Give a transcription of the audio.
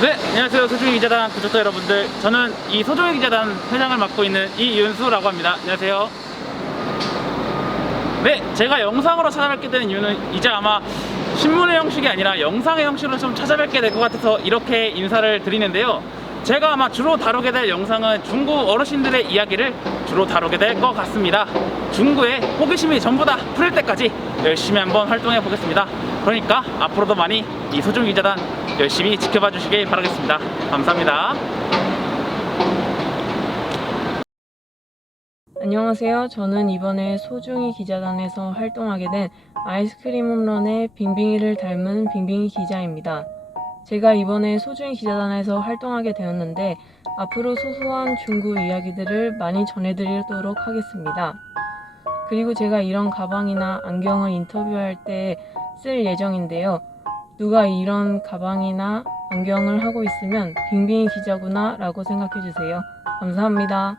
네, 안녕하세요. 소중히 기자단 구독자 여러분들. 저는 이 소중히 기자단 회장을 맡고 있는 이윤수라고 합니다. 안녕하세요. 네, 제가 영상으로 찾아뵙게 되는 이유는 이제 아마 신문의 형식이 아니라 영상의 형식으로 좀 찾아뵙게 될 것 같아서 이렇게 인사를 드리는데요. 제가 아마 주로 다루게 될 영상은 중구 어르신들의 이야기를 주로 다루게 될 것 같습니다. 중구의 호기심이 전부 다 풀릴 때까지 열심히 한번 활동해 보겠습니다. 그러니까 앞으로도 많이 이 소중 기자단 열심히 지켜봐 주시길 바라겠습니다. 감사합니다. 안녕하세요. 저는 이번에 소중히 기자단에서 활동하게 된 아이스크림 홈런의 빙빙이를 닮은 빙빙이 기자입니다. 제가 이번에 소중히 기자단에서 활동하게 되었는데 앞으로 소소한 중구 이야기들을 많이 전해드리도록 하겠습니다. 그리고 제가 이런 가방이나 안경을 인터뷰할 때 쓸 예정인데요. 누가 이런 가방이나 안경을 하고 있으면 빙빙이 기자구나 라고 생각해 주세요. 감사합니다.